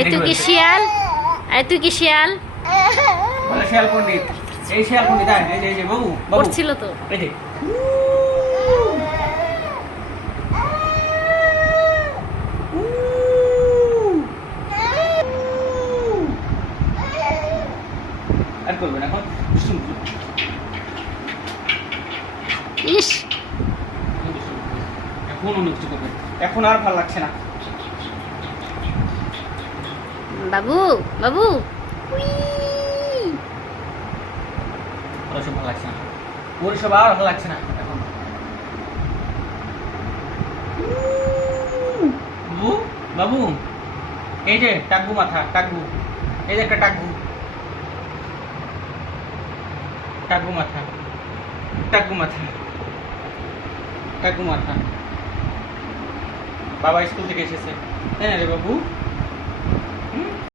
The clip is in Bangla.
এই তুই কি শিয়াল? এই তুই কি শিয়াল? বলে শিয়াল পণ্ডিত। এই শিয়াল পণ্ডিত, এই যে বাবু বাবু করছিল তো। এই যে আর করবে না এখন। ইস, এখন অন্য কিছু করবে। এখন আর ভালো লাগছে না। বাবু বাবু ওসব ভালো লাগছে না, ওসব আর ভালো লাগছে না এখন। বাবু বাবু এই যে টাকবু মাথা, টাকবু, এই যে একটা টাকবু, টাকবু মাথা, টাকবু মাথা, টাকবু মাথা। বাবা স্কুল থেকে এসেছে, তাই না রে বাবু?